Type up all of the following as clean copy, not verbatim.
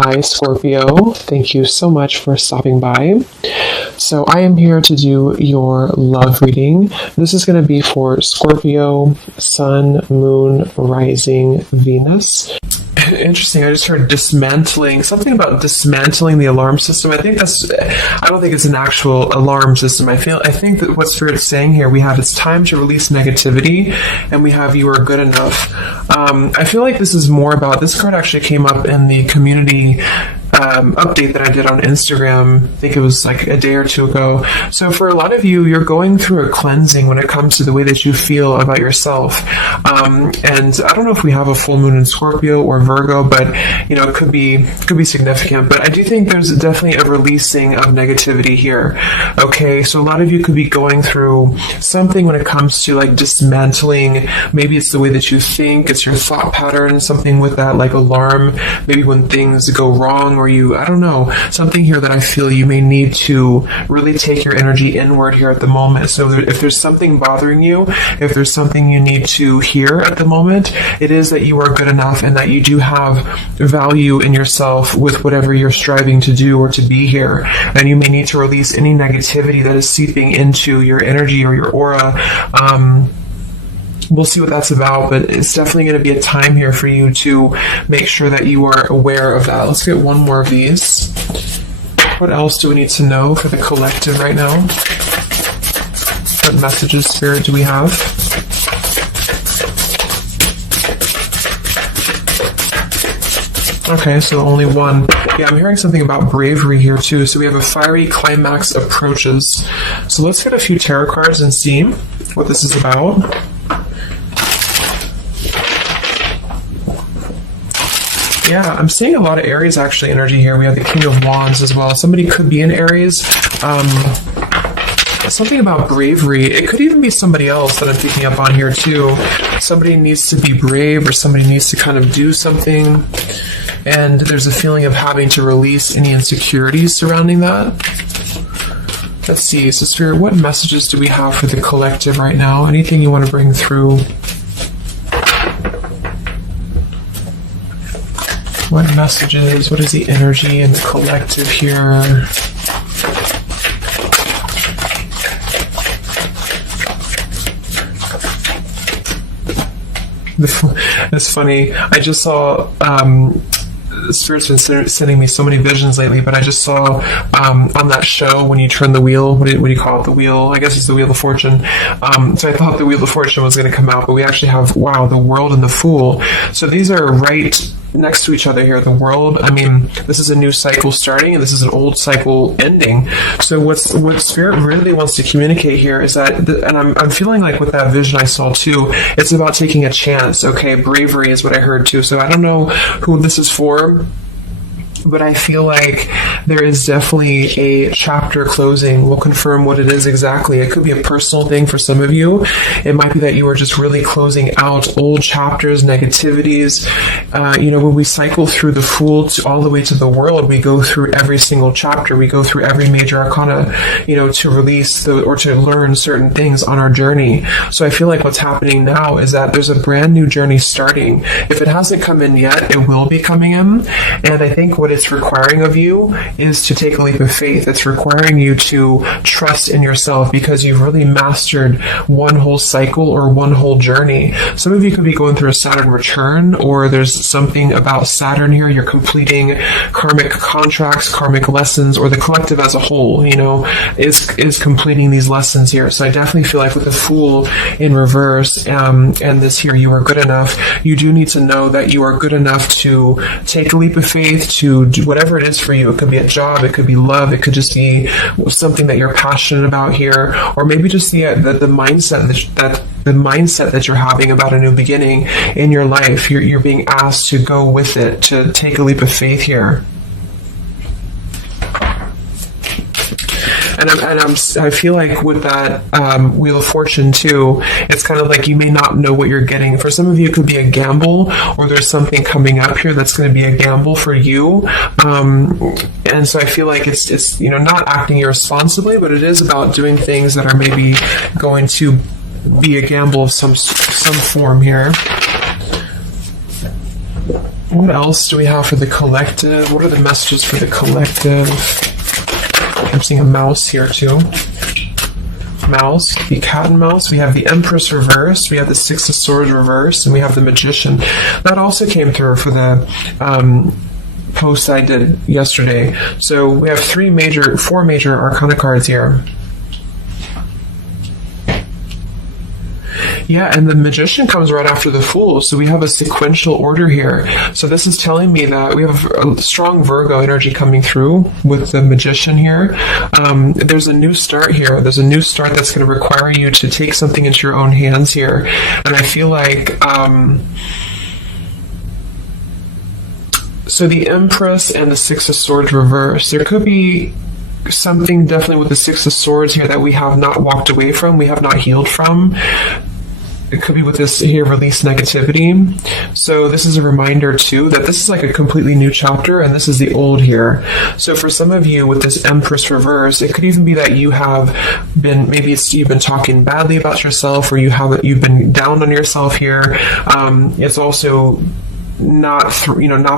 Hi, Scorpio. Thank you so much for stopping by. So I am here to do your love reading. This is going to be for Scorpio, Sun, Moon, Rising, Venus. Interesting. I just heard dismantling, something about dismantling the alarm system. I don't think it's an actual alarm system. I think that what Spirit's saying here, we have it's time to release negativity, and we have you are good enough. I feel like this is more about, this card actually came up in the community update that I did on Instagram. I think it was like a day or two ago. So for a lot of you, you're going through a cleansing when it comes to the way that you feel about yourself. And I don't know if we have a full moon in Scorpio or Virgo, but it could be significant. But I do think there's definitely a releasing of negativity here. Okay, so a lot of you could be going through something when it comes to like dismantling. Maybe it's the way that you think, it's your thought pattern, something with that like alarm. Maybe when things go wrong, or I don't know, something here that I feel you may need to really take your energy inward here at the moment. So if there's something bothering you, if there's something you need to hear at the moment, it is that you are good enough and that you do have value in yourself with whatever you're striving to do or to be here. And you may need to release any negativity that is seeping into your energy or your aura. We'll see what that's about, but it's definitely going to be a time here for you to make sure that you are aware of that. Let's get one more of these. What else do we need to know for the collective right now? What messages, Spirit, do we have? Okay, so only one. Yeah, I'm hearing something about bravery here too. So we have a fiery climax approaches. So let's get a few tarot cards and see what this is about. Yeah, I'm seeing a lot of Aries actually energy here. We have the King of Wands as well. Somebody could be in Aries. Something about bravery. It could even be somebody else that I'm picking up on here too. Somebody needs to be brave, or somebody needs to kind of do something. And there's a feeling of having to release any insecurities surrounding that. Let's see. So Spirit, what messages do we have for the collective right now? Anything you want to bring through? What messages? What is the energy in the collective here? It's funny. I just saw Spirit's been sending me so many visions lately, but I just saw on that show when you turn the wheel, what do you call it? The wheel, I guess it's the Wheel of Fortune. So I thought the Wheel of Fortune was going to come out, but we actually have, wow, the World and the Fool. So these are right next to each other here. The World, I mean, this is a new cycle starting, and this is an old cycle ending. So what Spirit really wants to communicate here is that, and I'm feeling like with that vision I saw too, it's about taking a chance. Okay, bravery is what I heard too. So I don't know who this is for, but I feel like there is definitely a chapter closing. We'll confirm what it is exactly. It could be a personal thing for some of you. It might be that you are just really closing out old chapters, negativities. When we cycle through the Fool all the way to the World, we go through every single chapter. We go through every major arcana, to release or to learn certain things on our journey. So I feel like what's happening now is that there's a brand new journey starting. If it hasn't come in yet, it will be coming in. And I think what it's requiring of you is to take a leap of faith. It's requiring you to trust in yourself, because you've really mastered one whole cycle or one whole journey. Some of you could be going through a Saturn return, or there's something about Saturn here. You're completing karmic contracts, karmic lessons, or the collective as a whole, is completing these lessons here. So I definitely feel like with the Fool in reverse, and this here, you are good enough. You do need to know that you are good enough to take a leap of faith, to do whatever it is for you. It could be a job, it could be love, it could just be something that you're passionate about here, or maybe just the mindset that you're having about a new beginning in your life. You're being asked to go with it, to take a leap of faith here. And I feel like with that Wheel of Fortune too, it's kind of like you may not know what you're getting. For some of you, it could be a gamble, or there's something coming up here that's going to be a gamble for you. And so I feel like it's not acting irresponsibly, but it is about doing things that are maybe going to be a gamble of some form here. What else do we have for the collective? What are the messages for the collective? I'm seeing a mouse here too. Mouse, the cat and mouse. We have the Empress reversed. We have the Six of Swords reversed, and we have the Magician. That also came through for the post I did yesterday. So we have four major Arcana cards here. Yeah, and the Magician comes right after the Fool, so we have a sequential order here. So this is telling me that we have a strong Virgo energy coming through with the Magician here. There's a new start here. There's a new start that's going to require you to take something into your own hands here. And I feel like... so the Empress and the Six of Swords reverse. There could be something definitely with the Six of Swords here that we have not walked away from, we have not healed from. It could be with this here, release negativity. So this is a reminder too that this is like a completely new chapter, and this is the old here. So for some of you with this Empress reverse, it could even be that you have been, maybe you've been talking badly about yourself, or you've been down on yourself here. It's also not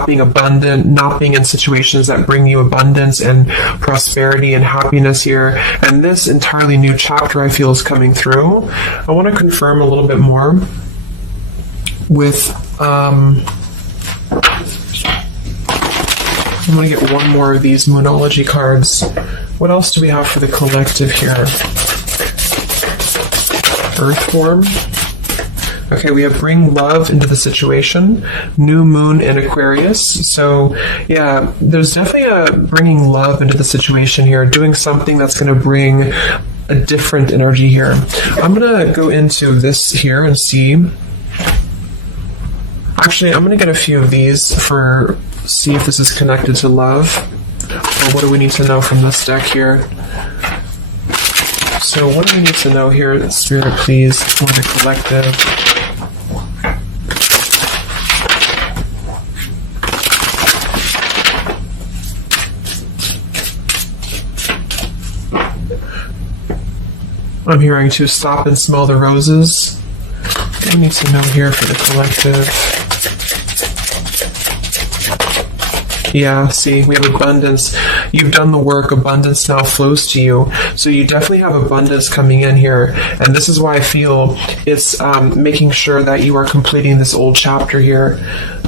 being abundant, not being in situations that bring you abundance and prosperity and happiness here. And this entirely new chapter I feel is coming through. I want to confirm a little bit more with I'm going to get one more of these Moonology cards. What else do we have for the collective here? Earth form. Okay, we have bring love into the situation, new moon in Aquarius. So, yeah, there's definitely a bringing love into the situation here, doing something that's going to bring a different energy here. I'm going to go into this here and see. Actually, I'm going to get a few of these see if this is connected to love. Or what do we need to know from this deck here? So what do we need to know here, Spirit, please, for the collective? I'm hearing to stop and smell the roses. What do we need to know here for the collective? Yeah, see, we have abundance. You've done the work. Abundance now flows to you. So you definitely have abundance coming in here. And this is why I feel it's making sure that you are completing this old chapter here.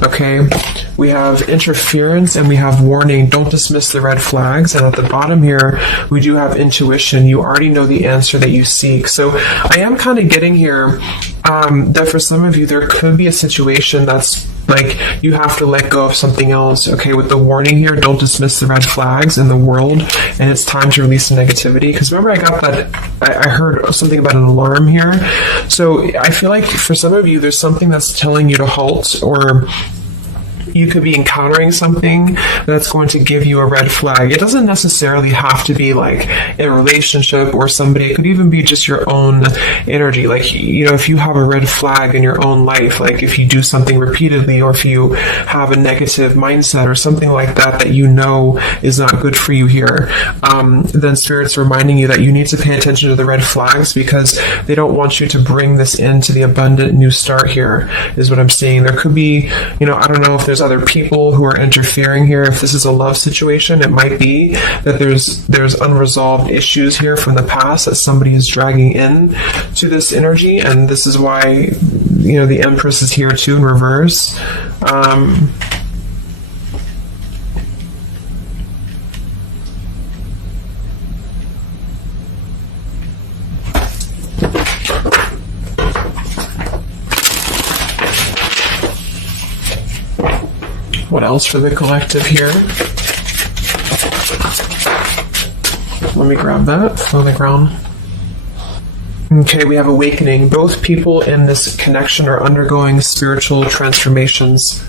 Okay? We have interference and we have warning. Don't dismiss the red flags. And at the bottom here, we do have intuition. You already know the answer that you seek. So I am kind of getting here that for some of you, there could be a situation that's like you have to let go of something else. Okay, with the warning here, don't dismiss the red flags in the world, and it's time to release the negativity. Because remember, I got that, I heard something about an alarm here. So I feel like for some of you, there's something that's telling you to halt, or you could be encountering something that's going to give you a red flag. It doesn't necessarily have to be like a relationship or somebody. It could even be just your own energy. Like, you know, if you have a red flag in your own life, like if you do something repeatedly, or if you have a negative mindset or something like that that you know is not good for you here, then Spirit's reminding you that you need to pay attention to the red flags, because they don't want you to bring this into the abundant new start here, is what I'm seeing. There could be, you know, I don't know if there's other people who are interfering here. If this is a love situation, it might be that there's unresolved issues here from the past that somebody is dragging in to this energy, and this is why, you know, the Empress is here too in reverse. What else for the collective here? Let me grab that on the ground. Okay, we have awakening. Both people in this connection are undergoing spiritual transformations.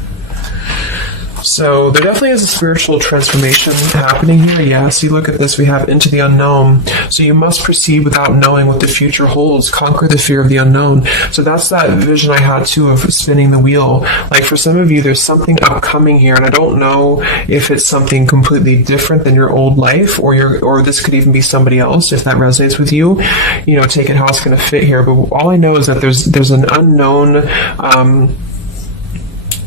So there definitely is a spiritual transformation happening here. Yeah, see, look at this. We have into the unknown. So you must proceed without knowing what the future holds. Conquer the fear of the unknown. So that's that vision I had too of spinning the wheel. Like for some of you, there's something upcoming here, and I don't know if it's something completely different than your old life, or this could even be somebody else. If that resonates with you, you know, take it how it's going to fit here. But all I know is that there's an unknown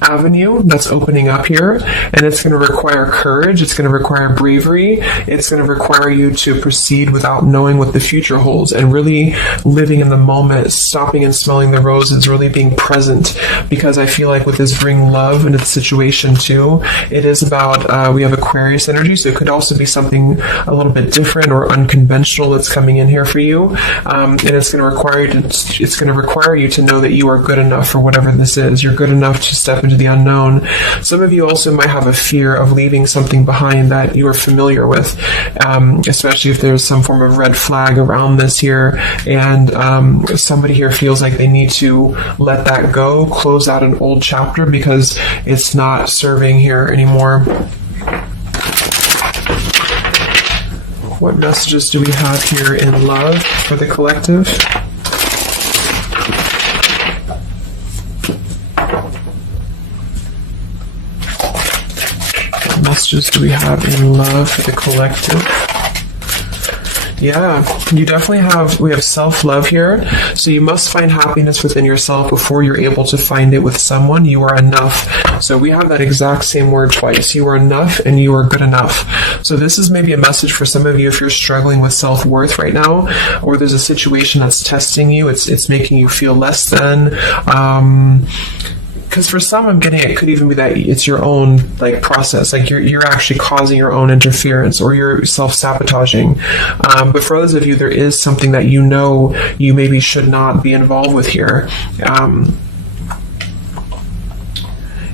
avenue that's opening up here, and it's going to require courage, it's going to require bravery, it's going to require you to proceed without knowing what the future holds, and really living in the moment, stopping and smelling the roses, really being present, because I feel like with this bring love into the situation too, it is about, we have Aquarius energy, so it could also be something a little bit different or unconventional that's coming in here for you, and it's going to require you to know that you are good enough for whatever this is. You're good enough to step into the unknown. Some of you also might have a fear of leaving something behind that you are familiar with, especially if there's some form of red flag around this here, and somebody here feels like they need to let that go, close out an old chapter because it's not serving here anymore. What messages do we have here in love for the collective? What messages do we have in love for the collective? Yeah, you definitely we have self-love here. So you must find happiness within yourself before you're able to find it with someone. You are enough. So we have that exact same word twice. You are enough and you are good enough. So this is maybe a message for some of you if you're struggling with self-worth right now, or there's a situation that's testing you. It's making you feel less than. Because for some, I'm getting it could even be that it's your own process, you're actually causing your own interference, or you're self-sabotaging. But for others of you, there is something that you know you maybe should not be involved with here.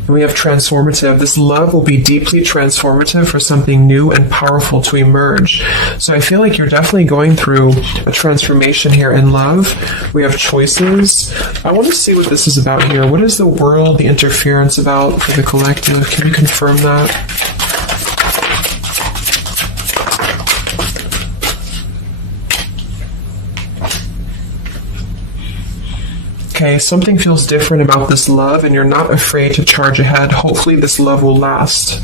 And we have transformative. This love will be deeply transformative for something new and powerful to emerge. So I feel like you're definitely going through a transformation here in love. We have choices. I want to see what this is about here. What is the world, the interference about for the collective? Can you confirm that? Okay, something feels different about this love, and you're not afraid to charge ahead. Hopefully this love will last.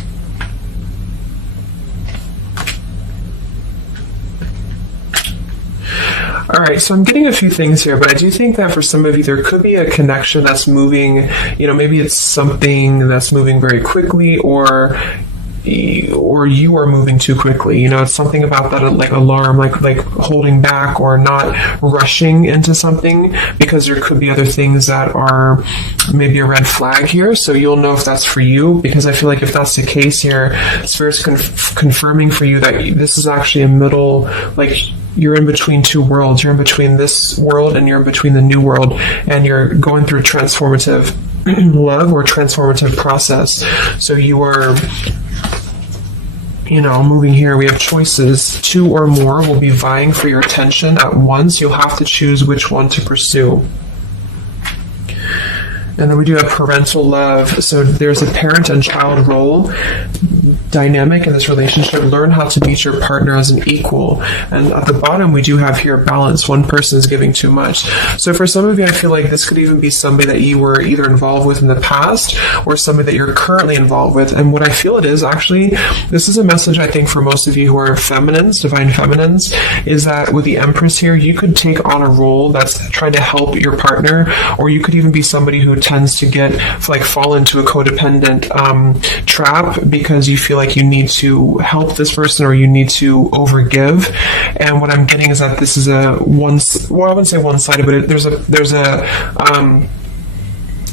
All right, so I'm getting a few things here, but I do think that for some of you, there could be a connection that's moving, maybe it's something that's moving very quickly, or you are moving too quickly. It's something about that, alarm, like holding back or not rushing into something, because there could be other things that are maybe a red flag here. So you'll know if that's for you, because I feel like if that's the case here, Spirit's confirming for you that this is actually a middle, you're in between two worlds. You're in between this world and you're in between the new world, and you're going through transformative love or transformative process. So you are moving here. We have choices. Two or more will be vying for your attention at once. You'll have to choose which one to pursue. And then we do have parental love. So there's a parent and child role dynamic in this relationship. Learn how to meet your partner as an equal. And at the bottom, we do have here balance. One person is giving too much. So for some of you, I feel like this could even be somebody that you were either involved with in the past or somebody that you're currently involved with. And what I feel it is, actually, this is a message, I think, for most of you who are feminines, divine feminines, is that with the Empress here, you could take on a role that's trying to help your partner, or you could even be somebody who tends to fall into a codependent trap because you feel like you need to help this person or you need to overgive. And what I'm getting is that this is I wouldn't say one-sided, but there's a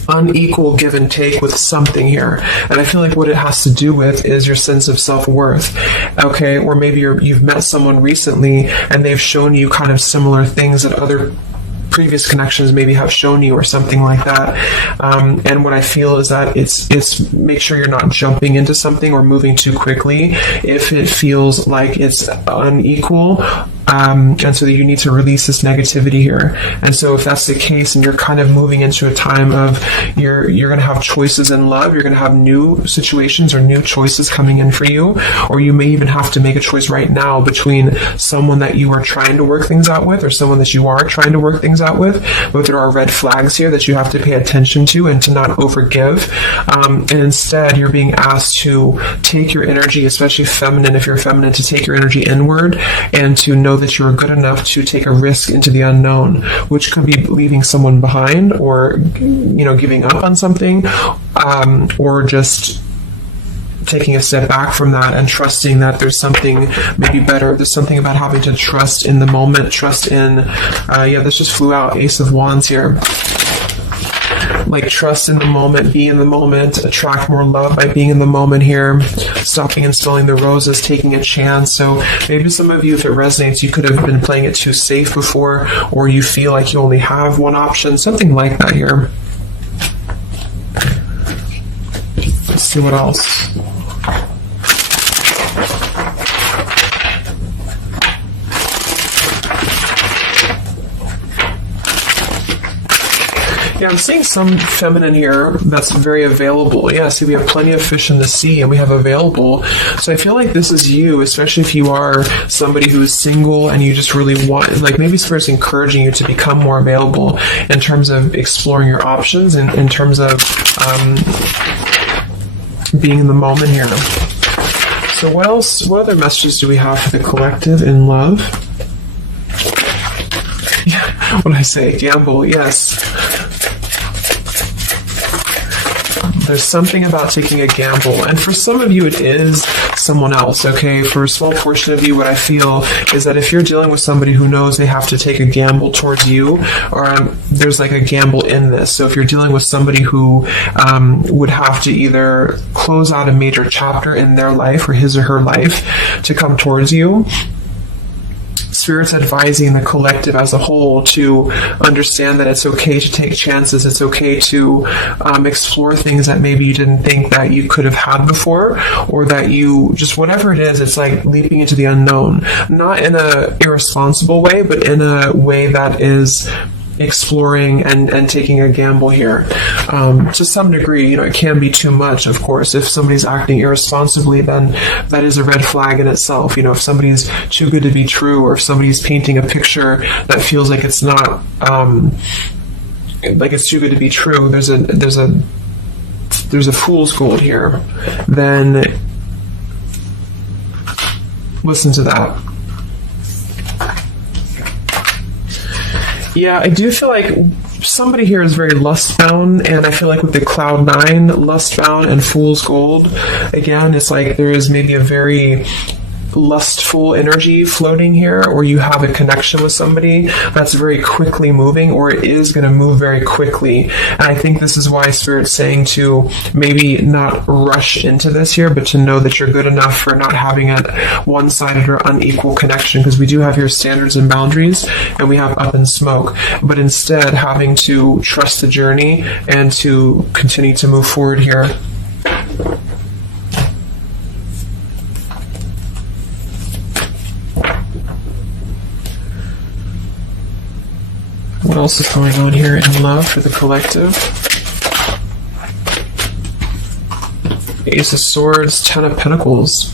unequal give and take with something here. And I feel like what it has to do with is your sense of self-worth. Okay, or maybe you've met someone recently and they've shown you kind of similar things that other previous connections maybe have shown you, or something like that. And what I feel is that it's make sure you're not jumping into something or moving too quickly if it feels like it's unequal. And so that you need to release this negativity here. And so if that's the case and you're kind of moving into a time of you're going to have choices in love, you're going to have new situations or new choices coming in for you, or you may even have to make a choice right now between someone that you are trying to work things out with or someone that you are trying to work things out with. But there are red flags here that you have to pay attention to and to not overgive. And instead, you're being asked to take your energy, especially feminine, if you're feminine, to take your energy inward and to know know that you're good enough to take a risk into the unknown, which could be leaving someone behind, or giving up on something, or just taking a step back from that and trusting that there's something maybe better. There's something about having to trust in the moment, trust in, this just flew out, Ace of Wands here. Like, trust in the moment, be in the moment, attract more love by being in the moment here, stopping and smelling the roses, taking a chance. So maybe some of you, if it resonates, you could have been playing it too safe before, or you feel like you only have one option, something like that here. Let's see what else. Yeah, I'm seeing some feminine here that's very available. Yeah, see, we have plenty of fish in the sea, and we have available. So I feel like this is you, especially if you are somebody who is single and you just really want, like, maybe Spirit's encouraging you to become more available in terms of exploring your options and in terms of being in the moment here. So what else? What other messages do we have for the collective in love? Yeah, when I say gamble, yes. There's something about taking a gamble, and for some of you it is someone else, okay? For a small portion of you, what I feel is that if you're dealing with somebody who knows they have to take a gamble towards you, or there's like a gamble in this. So if you're dealing with somebody who would have to either close out a major chapter in their life or his or her life to come towards you, Spirit's advising the collective as a whole to understand that it's okay to take chances. It's okay to explore things that maybe you didn't think that you could have had before, or that you just, whatever it is, it's like leaping into the unknown. Not in a irresponsible way, but in a way that is exploring and taking a gamble here. To some degree, it can be too much, of course. If somebody's acting irresponsibly, then that is a red flag in itself. If somebody's too good to be true, or if somebody's painting a picture that feels like it's not, like it's too good to be true, there's a fool's gold here, then listen to that. Yeah, I do feel like somebody here is very lust-bound, and I feel like with the Cloud 9, lust-bound and Fool's Gold, again, it's like there is maybe a very lustful energy floating here, or you have a connection with somebody that's very quickly moving, or it is going to move very quickly. And I think this is why Spirit's saying to maybe not rush into this here, but to know that you're good enough for not having a one-sided or unequal connection, because we do have your standards and boundaries, and we have up and smoke, but instead having to trust the journey and to continue to move forward here. What else is going on here in love for the collective? Ace of Swords, Ten of Pentacles.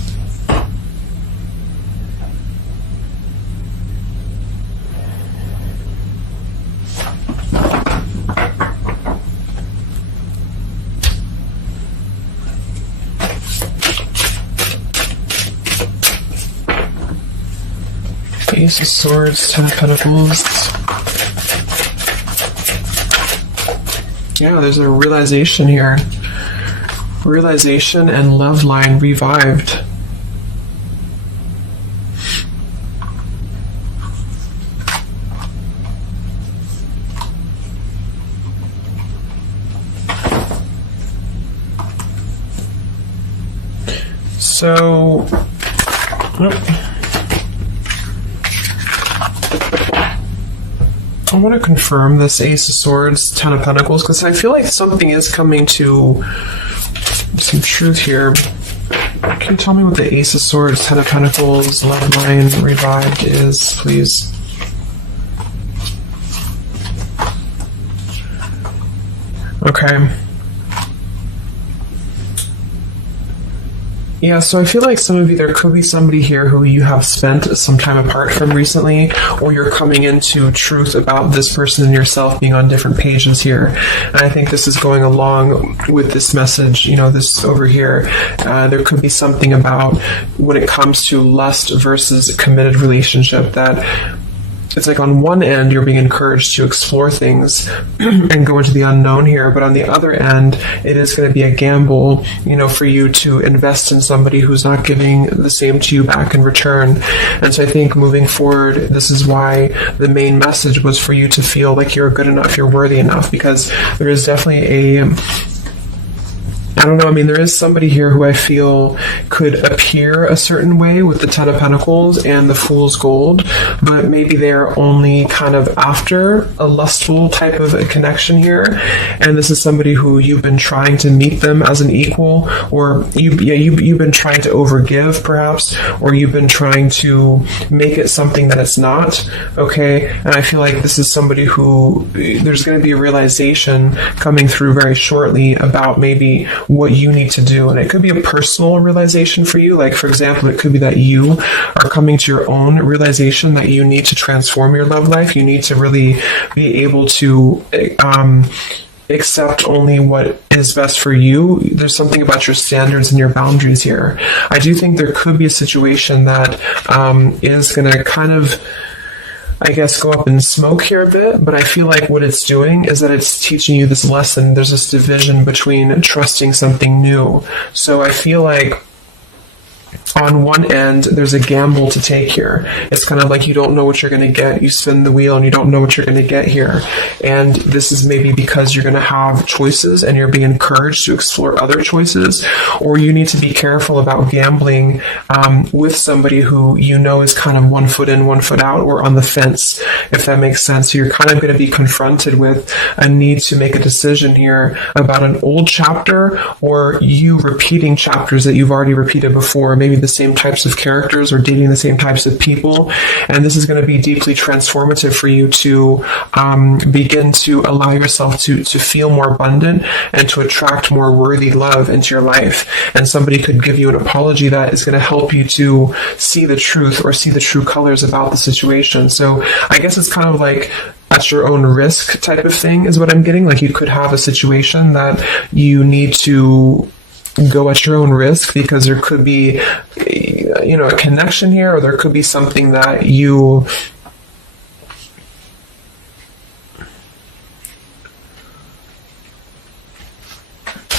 Ace of Swords, Ten of Pentacles. Yeah, there's a realization here. Realization and love line revived. So, I want to confirm this Ace of Swords, Ten of Pentacles, because I feel like something is coming to some truth here. Can you tell me what the Ace of Swords, Ten of Pentacles, love line revived is, please? Okay. Yeah, so I feel like some of you, there could be somebody here who you have spent some time apart from recently, or you're coming into truth about this person and yourself being on different pages here. And I think this is going along with this message, this over here. There could be something about when it comes to lust versus committed relationship that it's like on one end you're being encouraged to explore things and go into the unknown here, but on the other end it is going to be a gamble, for you to invest in somebody who's not giving the same to you back in return. And so I think moving forward, this is why the main message was for you to feel like you're good enough, you're worthy enough, because there is definitely there is somebody here who I feel could appear a certain way with the Ten of Pentacles and the Fool's Gold, but maybe they're only kind of after a lustful type of a connection here. And this is somebody who you've been trying to meet them as an equal, or you've been trying to overgive perhaps, or you've been trying to make it something that it's not, okay? And I feel like this is somebody who there's going to be a realization coming through very shortly about maybe what you need to do. And it could be a personal realization for you. Like, for example, it could be that you are coming to your own realization that you need to transform your love life. You need to really be able to accept only what is best for you. There's something about your standards and your boundaries here. I do think there could be a situation that is going to kind of, go up in smoke here a bit, but I feel like what it's doing is that it's teaching you this lesson. There's this division between trusting something new. So I feel like on one end, there's a gamble to take here. It's kind of like you don't know what you're going to get. You spin the wheel and you don't know what you're going to get here. And this is maybe because you're going to have choices and you're being encouraged to explore other choices, or you need to be careful about gambling with somebody who is kind of 1 foot in, 1 foot out, or on the fence, if that makes sense. So you're kind of going to be confronted with a need to make a decision here about an old chapter, or you repeating chapters that you've already repeated before, maybe the same types of characters or dating the same types of people. And this is going to be deeply transformative for you to begin to allow yourself to feel more abundant and to attract more worthy love into your life. And somebody could give you an apology that is going to help you to see the truth or see the true colors about the situation. So I guess it's kind of like at your own risk type of thing is what I'm getting. Like, you could have a situation that you need to go at your own risk because there could be a connection here, or there could be something that you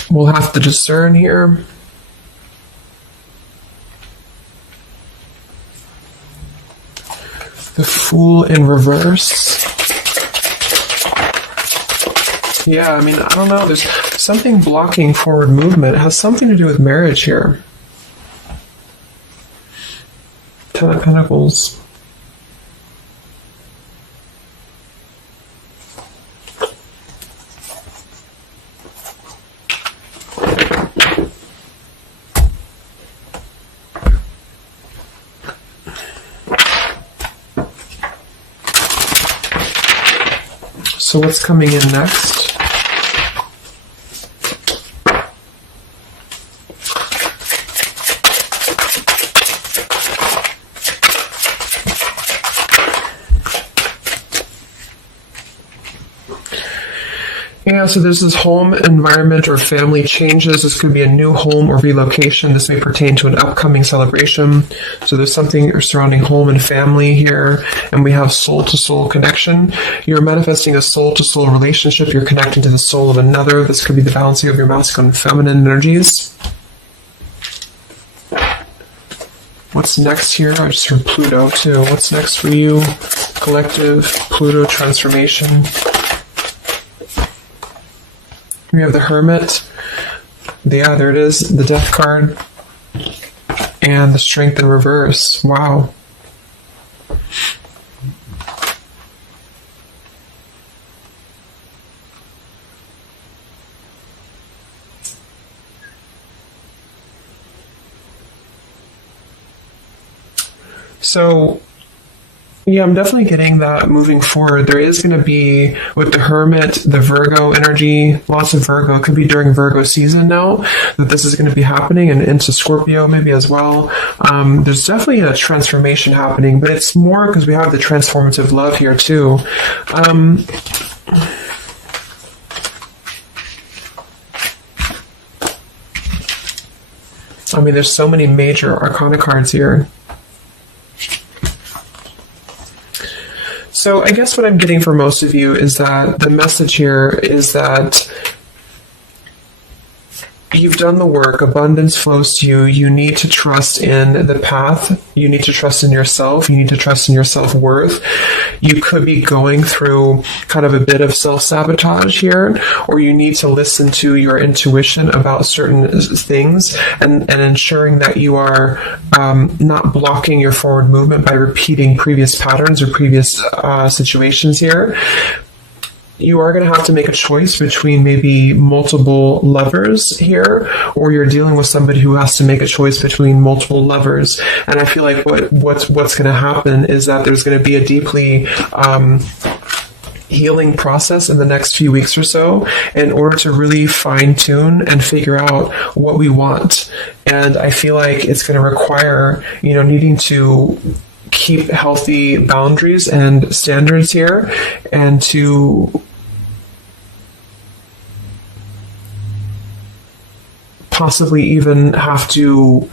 will have to discern here. The Fool in reverse. Yeah, I don't know. There's something blocking forward movement. It has something to do with marriage here. Ten of Pentacles. So what's coming in next? Yeah, so there's this home environment or family changes. This could be a new home or relocation. This may pertain to an upcoming celebration. So there's something surrounding home and family here. And we have soul-to-soul connection. You're manifesting a soul-to-soul relationship. You're connecting to the soul of another. This could be the balancing of your masculine and feminine energies. What's next here? I just heard Pluto too. What's next for you? Collective, Pluto transformation. We have the Hermit. Yeah, there it is. The Death card. And the Strength in reverse. Wow. So Yeah, I'm definitely getting that moving forward. There is going to be, with the Hermit, the Virgo energy, lots of Virgo. It could be during Virgo season now that this is going to be happening, and into Scorpio maybe as well. There's definitely a transformation happening, but it's more because we have the transformative love here too. I mean, there's so many major arcana cards here. So I guess what I'm getting for most of you is that the message here is that you've done the work, abundance flows to you, you need to trust in the path, you need to trust in yourself, you need to trust in your self-worth. You could be going through kind of a bit of self-sabotage here, or you need to listen to your intuition about certain things and ensuring that you are not blocking your forward movement by repeating previous patterns or previous situations here. You are going to have to make a choice between maybe multiple lovers here, or you're dealing with somebody who has to make a choice between multiple lovers. And I feel like what's going to happen is that there's going to be a deeply healing process in the next few weeks or so in order to really fine tune and figure out what we want. And I feel like it's going to require, needing to keep healthy boundaries and standards here, and to possibly even have to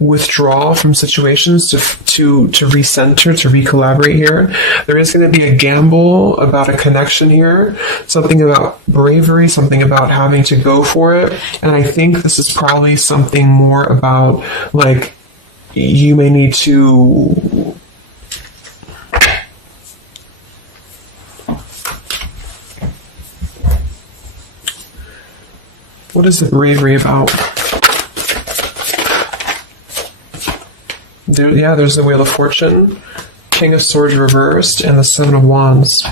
withdraw from situations to recenter, to recollaborate here. There is going to be a gamble about a connection here, something about bravery, something about having to go for it. And I think this is probably something more about, like, you may need to what is the bravery about? There's the Wheel of Fortune, King of Swords reversed, and the Seven of Wands.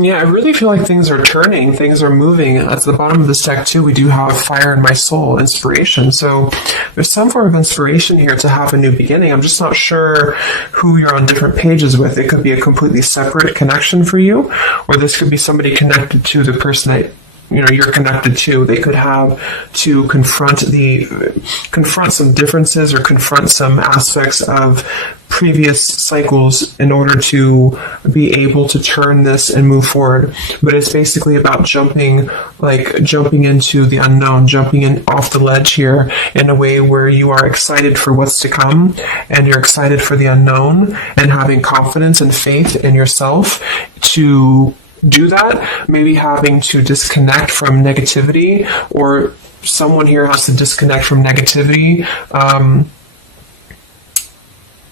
Yeah, I really feel like things are turning, things are moving. At the bottom of this deck, too, we do have Fire in My Soul, inspiration. So there's some form of inspiration here to have a new beginning. I'm just not sure who you're on different pages with. It could be a completely separate connection for you, or this could be somebody connected to the person that you're connected to. They could have to confront some differences or confront some aspects of previous cycles in order to be able to turn this and move forward. But it's basically about jumping into the unknown, jumping in off the ledge here in a way where you are excited for what's to come, and you're excited for the unknown, and having confidence and faith in yourself to do that. Maybe having to disconnect from negativity, or someone here has to disconnect from negativity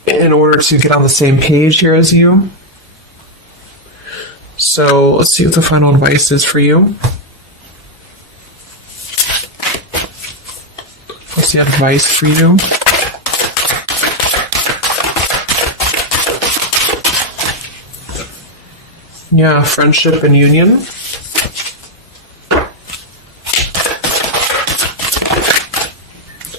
in order to get on the same page here as you. So let's see what the final advice is for you. What's the advice for you? Yeah, friendship and union.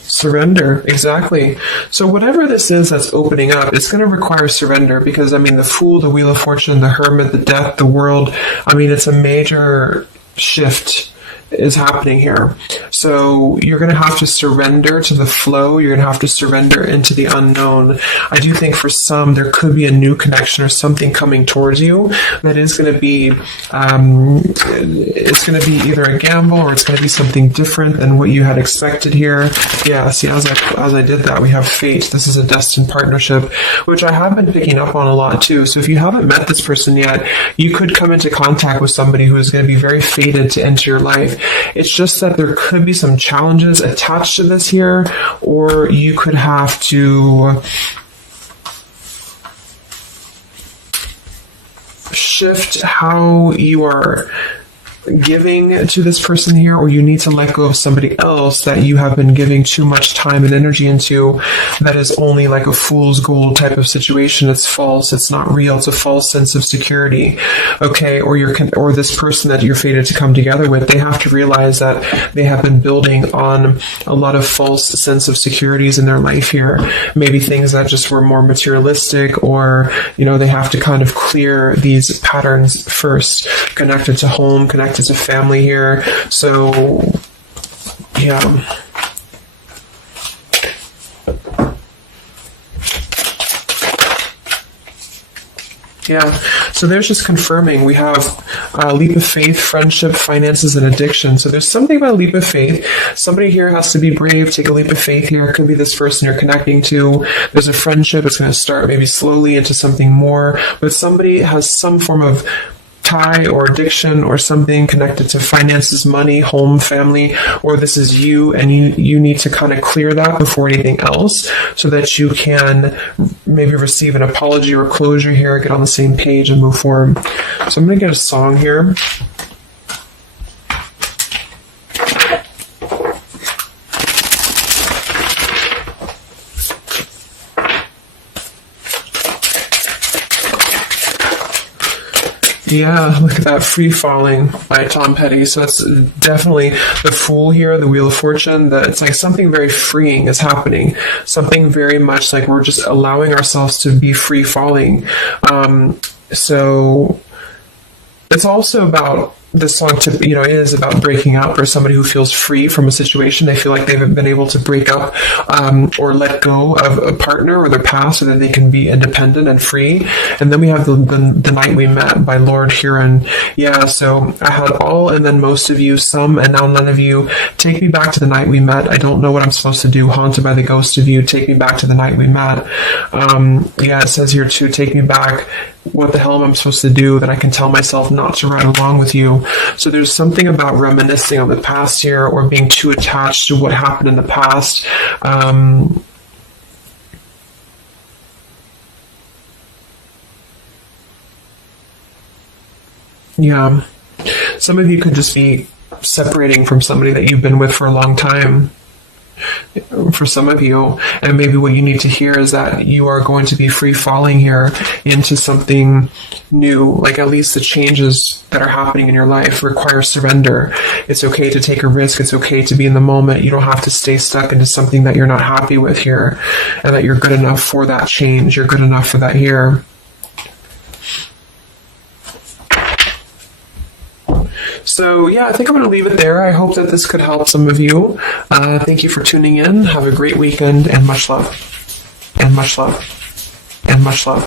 Surrender, exactly. So whatever this is that's opening up, it's going to require surrender, because, the Fool, the Wheel of Fortune, the Hermit, the Death, the World, it's a major shift is happening here. So you're going to have to surrender to the flow. You're going to have to surrender into the unknown. I do think for some, there could be a new connection or something coming towards you that is going to be, it's going to be either a gamble, or it's going to be something different than what you had expected here. Yeah, see, as I did that, we have fate. This is a destined partnership, which I have been picking up on a lot too. So if you haven't met this person yet, you could come into contact with somebody who is going to be very fated to enter your life. It's just that there could be some challenges attached to this here, or you could have to shift how you are giving to this person here, or you need to let go of somebody else that you have been giving too much time and energy into, that is only like a fool's gold type of situation. It's false. It's not real. It's a false sense of security. Okay. Or this person that you're fated to come together with, they have to realize that they have been building on a lot of false sense of securities in their life here. Maybe things that just were more materialistic, or, they have to kind of clear these patterns first, connected to home, connected to family here. So, yeah. Yeah, so there's just confirming. We have leap of faith, friendship, finances, and addiction. So there's something about leap of faith. Somebody here has to be brave, take a leap of faith here. It could be this person you're connecting to. There's a friendship. It's going to start maybe slowly into something more. But somebody has some form of tie or addiction or something connected to finances, money, home, family, or this is you, and you need to kind of clear that before anything else, so that you can maybe receive an apology or closure here, get on the same page and move forward. So I'm going to get a song here. Yeah, look at that, Free Falling by Tom Petty. So that's definitely the Fool here, the Wheel of Fortune. That it's like something very freeing is happening. Something very much like we're just allowing ourselves to be free falling. So it's also about, this song is about breaking up, or somebody who feels free from a situation. They feel like they've been able to break up or let go of a partner or their past, so that they can be independent and free. And then we have the Night We Met by Lord Huron. Yeah, so I had all, and then most of you, some, and now none of you. Take me back to the night we met. I don't know what I'm supposed to do. Haunted by the ghost of you. Take me back to the night we met. It says here too, take me back. What the hell am I supposed to do that I can tell myself not to ride along with you? So there's something about reminiscing on the past here, or being too attached to what happened in the past. Yeah. Some of you could just be separating from somebody that you've been with for a long time. For some of you, and maybe what you need to hear is that you are going to be free falling here into something new. Like, at least the changes that are happening in your life require surrender. It's okay to take a risk. It's okay to be in the moment. You don't have to stay stuck into something that you're not happy with here, and that you're good enough for that change. You're good enough for that here. So, yeah, I think I'm going to leave it there. I hope that this could help some of you. Thank you for tuning in. Have a great weekend, and much love. And much love. And much love.